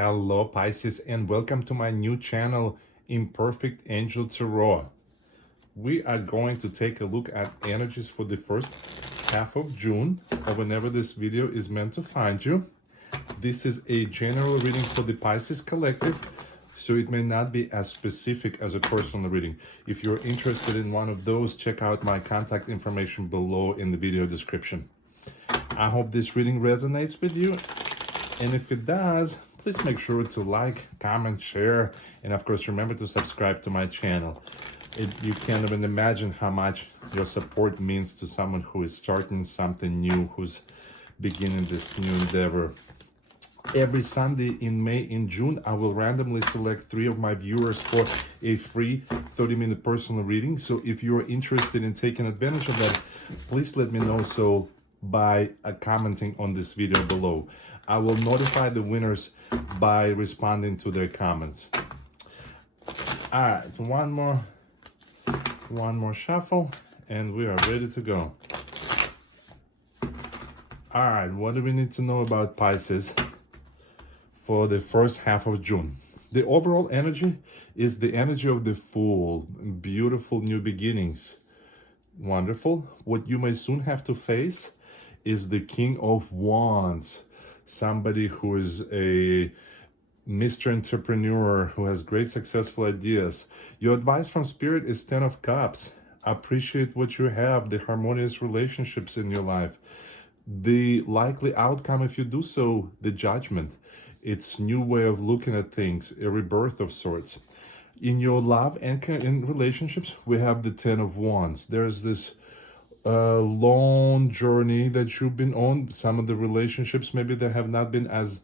Hello Pisces, and welcome to my new channel, Imperfect Angel Tarot. We are going to take a look at energies for the first half of June, or whenever this video is meant to find you. This is a general reading for the Pisces collective, so it may not be as specific as a personal reading. If you're interested in one of those, check out my contact information below in the video description. I hope this reading resonates with you, and if it does, please make sure to like, comment, share, and of course remember to subscribe to my channel. You can't even imagine how much your support means to someone who is starting something new, who's beginning this new endeavor. Every Sunday in May and June, I will randomly select 3 of my viewers for a free 30-minute personal reading. So if you're interested in taking advantage of that, please let me know so by commenting on this video below. I will notify the winners by responding to their comments. All right, one more shuffle, and we are ready to go. All right, what do we need to know about Pisces for the first half of June? The overall energy is the energy of the Fool, beautiful new beginnings. Wonderful. What you may soon have to face is the King of Wands, somebody who is a Mr. Entrepreneur who has great successful ideas. Your advice from Spirit is 10 of Cups. Appreciate what you have, the harmonious relationships in your life. The likely outcome, if you do so, the Judgment. It's new way of looking at things, a rebirth of sorts. In your love and in relationships, we have the 10 of Wands. There's this long journey that you've been on. Some of the relationships, maybe they have not been as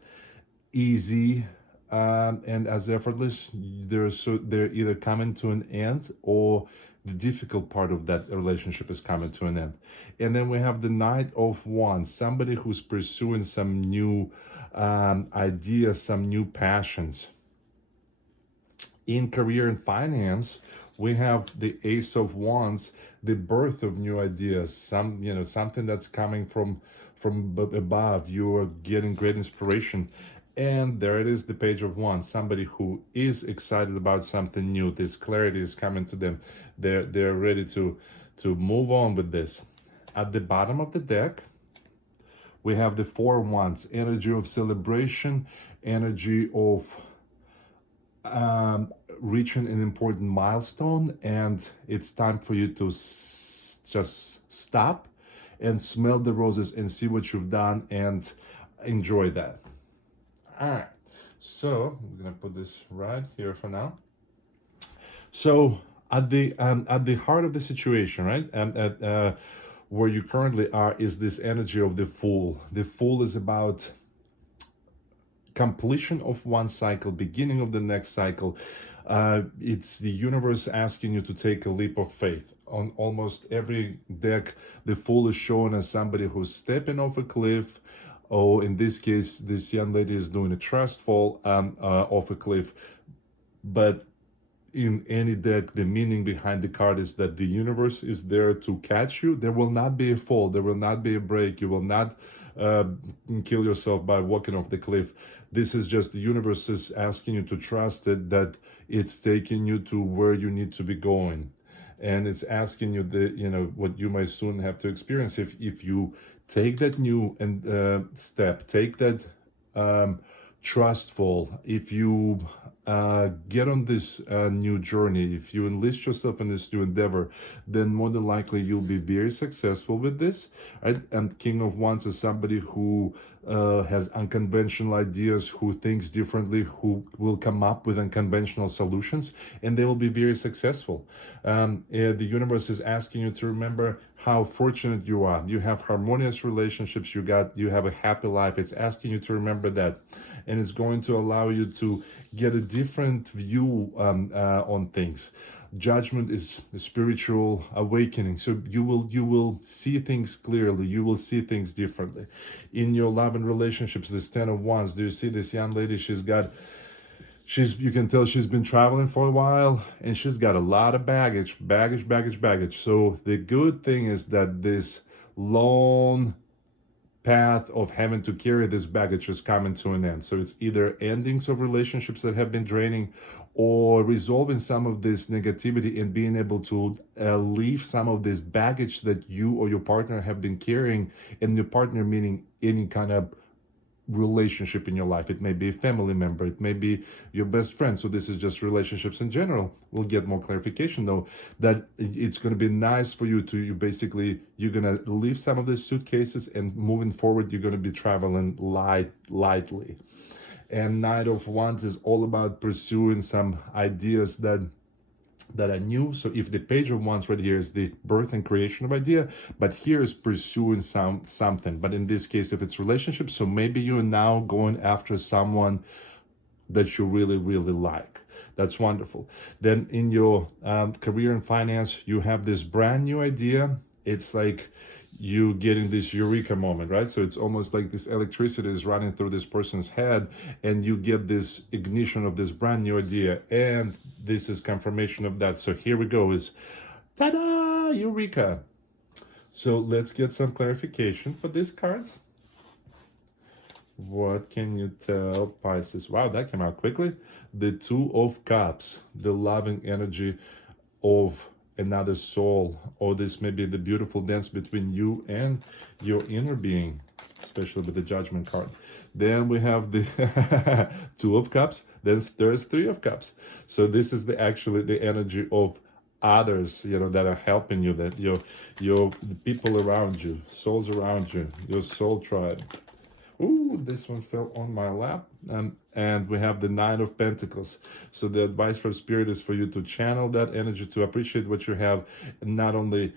easy and as effortless. They're either coming to an end, or the difficult part of that relationship is coming to an end. And then we have the Knight of Wands, somebody who's pursuing some new ideas, some new passions. In career and finance, we have the Ace of Wands, the birth of new ideas, something that's coming from above. You are getting great inspiration. And there it is, the Page of Wands, somebody who is excited about something new. This clarity is coming to them. They're ready to move on with this. At the bottom of the deck, we have the Four of Wands, energy of celebration, energy of reaching an important milestone, and it's time for you to just stop and smell the roses and see what you've done and enjoy that. All right, so I'm gonna put this right here for now. So at the heart of the situation, right, at where you currently are, is this energy of the Fool. The Fool is about completion of one cycle, beginning of the next cycle. It's the universe asking you to take a leap of faith. On almost every deck, the Fool is shown as somebody who's stepping off a cliff, or in this case, this young lady is doing a trust fall off a cliff. But in any deck, the meaning behind the card is that the universe is there to catch you. There will not be a fall. There will not be a break. You will not kill yourself by walking off the cliff. This is just the universe is asking you to trust it, that it's taking you to where you need to be going. And it's asking you what you might soon have to experience if you take that new step, take that trustful, if you get on this new journey, if you enlist yourself in this new endeavor, then more than likely you'll be very successful with this, right? And King of Wands is somebody who has unconventional ideas, who thinks differently, who will come up with unconventional solutions, and they will be very successful. The universe is asking you to remember how fortunate you are. You have harmonious relationships, you have a happy life. It's asking you to remember that, and it's going to allow you to get a different view on things. Judgment is a spiritual awakening, so you will see things clearly, you will see things differently. In your love and relationships, this 10 of Wands, do you see this young lady? You can tell she's been traveling for a while, and she's got a lot of baggage. So the good thing is that this lone path of having to carry this baggage is coming to an end. So it's either endings of relationships that have been draining, or resolving some of this negativity and being able to leave some of this baggage that you or your partner have been carrying. And your partner meaning any kind of relationship in your life. It may be a family member, it may be your best friend. So this is just relationships in general. We'll get more clarification though, that it's going to be nice for you to, you're going to leave some of these suitcases, and moving forward you're going to be traveling lightly. And Knight of Wands is all about pursuing some ideas that are new. So if the Page of Wands right here is the birth and creation of idea, but here is pursuing something. But in this case, if it's relationship, so maybe you're now going after someone that you really like. That's wonderful. Then in your career and finance, you have this brand new idea. It's like you getting this eureka moment, right? So it's almost like this electricity is running through this person's head, and you get this ignition of this brand new idea, and this is confirmation of that. So here we go, is ta-da, eureka. So let's get some clarification for this card. What can you tell Pisces? Wow, that came out quickly. The Two of Cups, the loving energy of another soul, or this may be the beautiful dance between you and your inner being, especially with the Judgment card. Then we have the Two of Cups, then there's Three of Cups. So this is actually the energy of others, that are helping you, that the people around you, souls around you, your soul tribe. Ooh, this one fell on my lap. And we have the Nine of Pentacles. So the advice from Spirit is for you to channel that energy, to appreciate what you have, and not only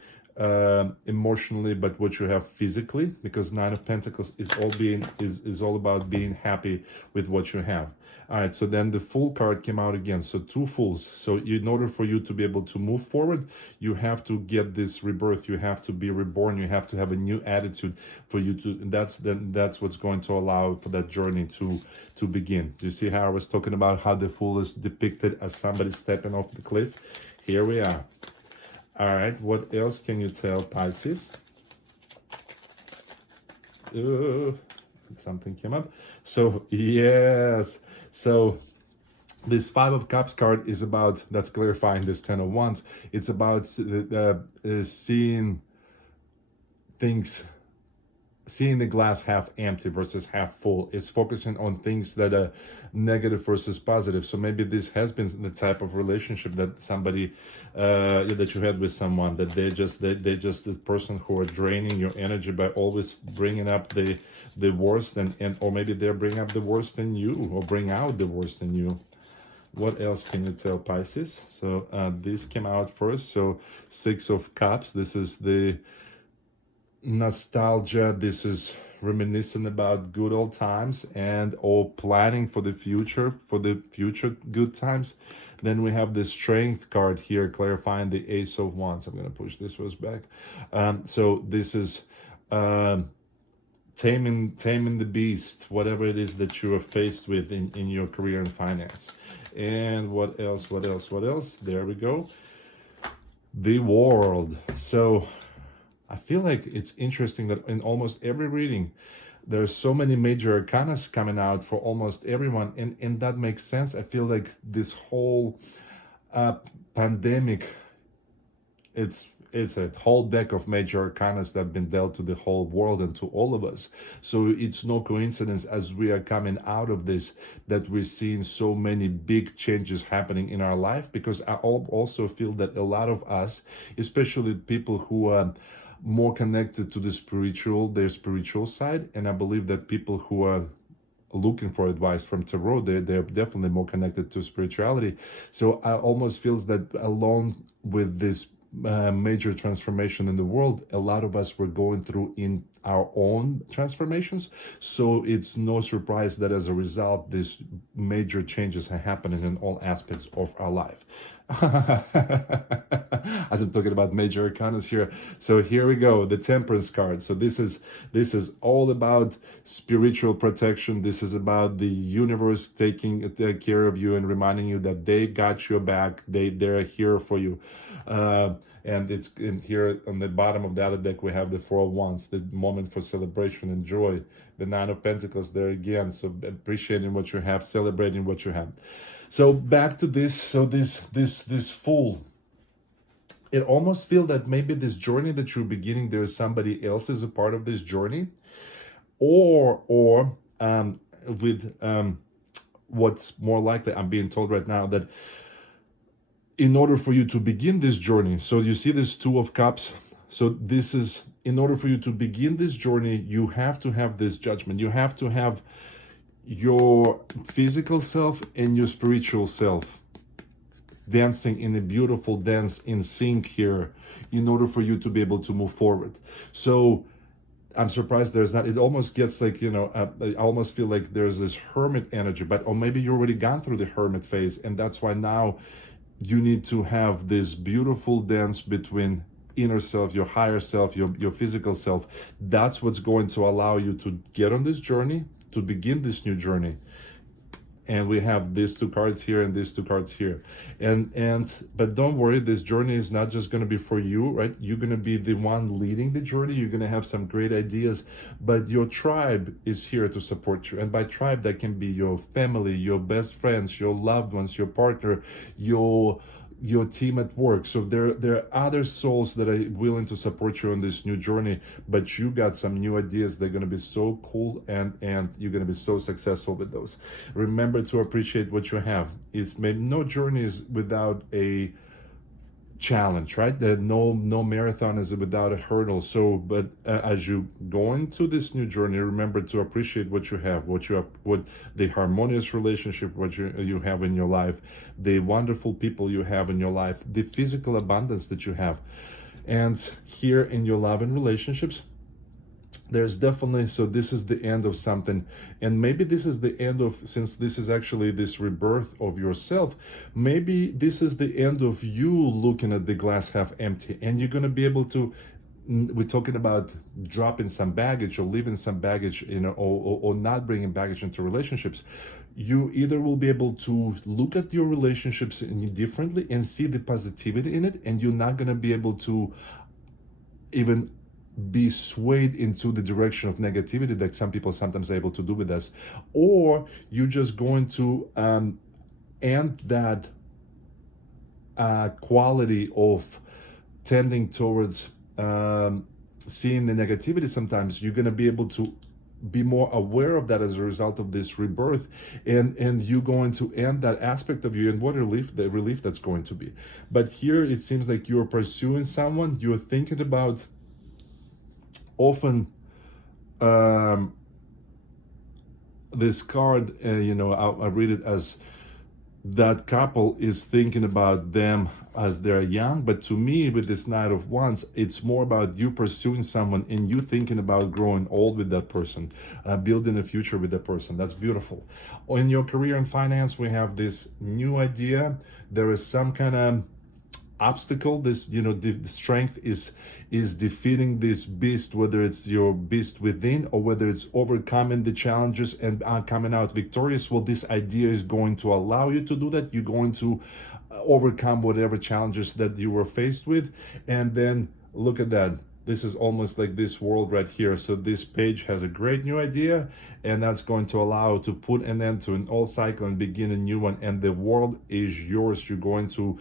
emotionally, but what you have physically, because Nine of Pentacles is all about being happy with what you have. All right, so then the Fool card came out again. So two Fools. So in order for you to be able to move forward, you have to get this rebirth. You have to be reborn. You have to have a new attitude for you to. And that's what's going to allow for that journey to begin. Do you see how I was talking about how the Fool is depicted as somebody stepping off the cliff? Here we are. All right, what else can you tell Pisces? Something came up. So yes, so this Five of Cups card is about, that's clarifying this Ten of Wands. It's about seeing things, seeing the glass half empty versus half full. Is focusing on things that are negative versus positive. So maybe this has been the type of relationship that somebody that you had with someone, that they're just this person who are draining your energy by always bringing up the worst, and or maybe they're bringing up the worst in you, or bring out the worst in you. What else can you tell Pisces? So this came out first. So Six of Cups. This is the nostalgia. This is reminiscing about good old times, and or planning for the future good times. Then we have the Strength card here, clarifying the Ace of Wands. I'm going to push this one back. So this is taming the beast, whatever it is that you are faced with in your career and finance. And what else? There we go. The World. So I feel like it's interesting that in almost every reading, there's so many major arcanas coming out for almost everyone, and that makes sense. I feel like this whole pandemic, it's a whole deck of major arcanas that have been dealt to the whole world and to all of us. So it's no coincidence, as we are coming out of this, that we're seeing so many big changes happening in our life, because I also feel that a lot of us, especially people who are more connected to their spiritual side, and I believe that people who are looking for advice from tarot, they're definitely more connected to spirituality. So I almost feels that along with this major transformation in the world, a lot of us were going through in our own transformations. So it's no surprise that as a result, these major changes are happening in all aspects of our life. As I'm talking about major arcanas here. So here we go, the Temperance card. So this is all about spiritual protection. This is about the universe taking care of you and reminding you that they got your back. They're here for you. And it's in here on the bottom of the other deck, we have the Four of Wands, the moment for celebration and joy. The Nine of Pentacles there again. So appreciating what you have, celebrating what you have. So back to this. So this Fool. It almost feels that maybe this journey that you're beginning, there is somebody else is a part of this journey, or with what's more likely, I'm being told right now that in order for you to begin this journey, so you see this Two of Cups, so this is, in order for you to begin this journey, you have to have this judgment. You have to have your physical self and your spiritual self dancing in a beautiful dance in sync here in order for you to be able to move forward. So I'm surprised there's not, it almost gets like, you know, I almost feel like there's this hermit energy, but or maybe you already gone through the hermit phase, and that's why now you need to have this beautiful dance between inner self, your higher self, your physical self. That's what's going to allow you to get on this journey, to begin this new journey. And we have these two cards here and these two cards here. But don't worry, this journey is not just going to be for you, right? You're going to be the one leading the journey. You're going to have some great ideas, but your tribe is here to support you. And by tribe, that can be your family, your best friends, your loved ones, your partner, your team at work. So there are other souls that are willing to support you on this new journey, but you got some new ideas. They're going to be so cool, and you're going to be so successful with those. Remember to appreciate what you have. It's maybe no journey is without a challenge, right? That no marathon is without a hurdle. So but as you go into this new journey, remember to appreciate what you have, what the harmonious relationship what you have in your life, the wonderful people you have in your life, the physical abundance that you have. And here in your love and relationships, there's definitely, so this is the end of something, and maybe this is the end of, since this is actually this rebirth of yourself, maybe this is the end of you looking at the glass half empty, and you're going to be able to, we're talking about dropping some baggage or leaving some baggage, you know, or not bringing baggage into relationships. You either will be able to look at your relationships differently and see the positivity in it, and you're not going to be able to even be swayed into the direction of negativity that some people sometimes are able to do with us, or you're just going to end that quality of tending towards seeing the negativity. Sometimes you're going to be able to be more aware of that as a result of this rebirth, and you're going to end that aspect of you, and what relief, the relief that's going to be. But here it seems like you're pursuing someone, you're thinking about, often this card, you know, I read it as that couple is thinking about them as they're young, but to me with this Knight of Wands, it's more about you pursuing someone and you thinking about growing old with that person, building a future with that person. That's beautiful. In your career and finance, we have this new idea. There is some kind of obstacle, this, you know, the strength is defeating this beast, whether it's your beast within or whether it's overcoming the challenges and coming out victorious. Well, this idea is going to allow you to do that. You're going to overcome whatever challenges that you were faced with, and then look at that. This is almost like this world right here. So this page has a great new idea, and that's going to allow to put an end to an old cycle and begin a new one, and the world is yours. You're going to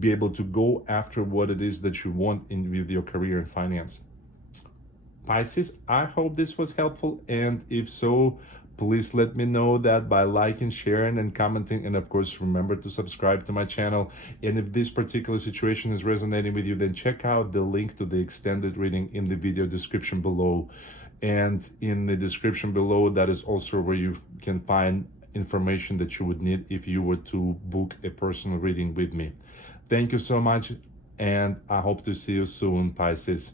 be able to go after what it is that you want in with your career and finance. Pisces, I hope this was helpful, and if so, please let me know that by liking, sharing, and commenting, and of course remember to subscribe to my channel. And if this particular situation is resonating with you, then check out the link to the extended reading in the video description below. And in the description below, that is also where you can find information that you would need if you were to book a personal reading with me. Thank you so much, and I hope to see you soon, Pisces.